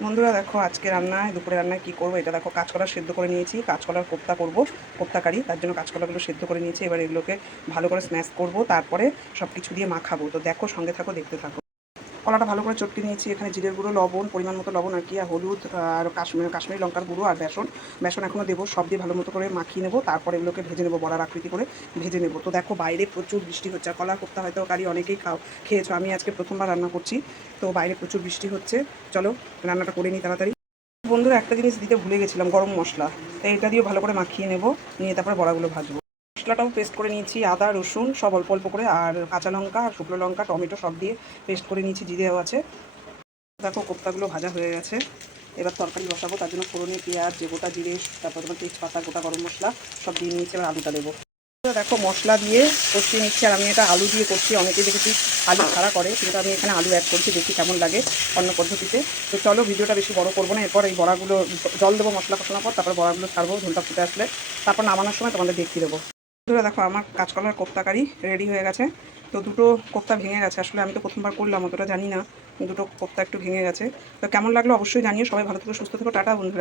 বন্ধুরা দেখো আজকে রান্নায় দুপুরে রান্নায় কী করবো, এটা দেখো কাঁচকলা সেদ্ধ করে নিয়েছি, কাঁচকলার কোপ্তা করব, কোপ্তা কারি। তার জন্য কাঁচকলাগুলো সেদ্ধ করে নিয়েছি। এবার এগুলোকে ভালো করে স্ম্যাশ করব, তারপরে সব কিছু দিয়ে মাখাবো। তো দেখো, সঙ্গে থাকো, দেখতে থাকো। কলাটা ভালো করে চটকে নিয়েছি। এখানে জিরের গুঁড়ো, লবণ, পরিমাণ মতো লবণ আর কি, আর হলুদ, আর কাশ্মীরি লঙ্কার গুঁড়ো, আর বেসন। বেসন এখনও দেবো। সব দিয়ে ভালো মতো করে মাখিয়ে নেবো, তারপরে এগুলোকে ভেজে নেবো, বড়ার আকৃতি করে ভেজে নেবো। তো দেখো বাইরে প্রচুর বৃষ্টি হচ্ছে, আর কলার কোপ্তা হয়তো কারি অনেকেই খেয়েছো, আমি আজকে প্রথমবার রান্না করছি। তো বাইরে প্রচুর বৃষ্টি হচ্ছে। চলো রান্নাটা করে নিই তাড়াতাড়ি। বন্ধুরা একটা জিনিস দিতে ভুলে গেছিলাম, গরম মশলা। তো এটা দিয়েও ভালো করে মাখিয়ে নেব, নিয়ে তারপরে বড়াগুলো ভাজবো। মশলাটাও পেস্ট করে নিয়েছি, আদা রসুন সব অল্প অল্প করে, আর কাঁচা লঙ্কা আর শুকনো লঙ্কা টমেটো সব দিয়ে পেস্ট করে নিয়েছি, জিরেও আছে। দেখো কোপ্তাগুলো ভাজা হয়ে গেছে। এবার তরকারি বসাবো, তার জন্য ফোড়নে পেঁয়াজ, যে গোটা জিরে, তারপর তোমার তেজপাতা, গোটা গরম মশলা সব দিয়ে নিয়েছি। এবার আলুটা দেবো। দেখো মশলা দিয়ে কষিয়ে নিচ্ছি, আর আমি এটা আলু দিয়ে করছি। অনেকেই দেখেছি আলু ছাড়া করে, কিন্তু আমি এখানে আলু অ্যাড করছি, দেখি কেমন লাগে অন্য পদ্ধতিতে। তো চলো ভিডিওটা বেশি বড় করবো না। এরপর এই বড়াগুলো জল দেবো, মশলা কষানোর পর তারপর বড়াগুলো ছাড়বো, ঝোলটা ফুটে আসলে তারপর নামানোর সময় তোমাদের দেখিয়ে দেবো। বন্ধুরা দেখো আমার কাঁচকলার কোপ্তা কারি রেডি হয়ে গেছে। তো দুটো কোপ্তা ভেঙে গেছে, আসলে আমি তো প্রথমবার করলাম, অতটা জানি না। দুটো কোপ্তা একটু ভেঙে গেছে। তো কেমন লাগলো অবশ্যই জানিও। সবাই ভালো থেকো, সুস্থ থেকো, টাটা বন্ধুরা।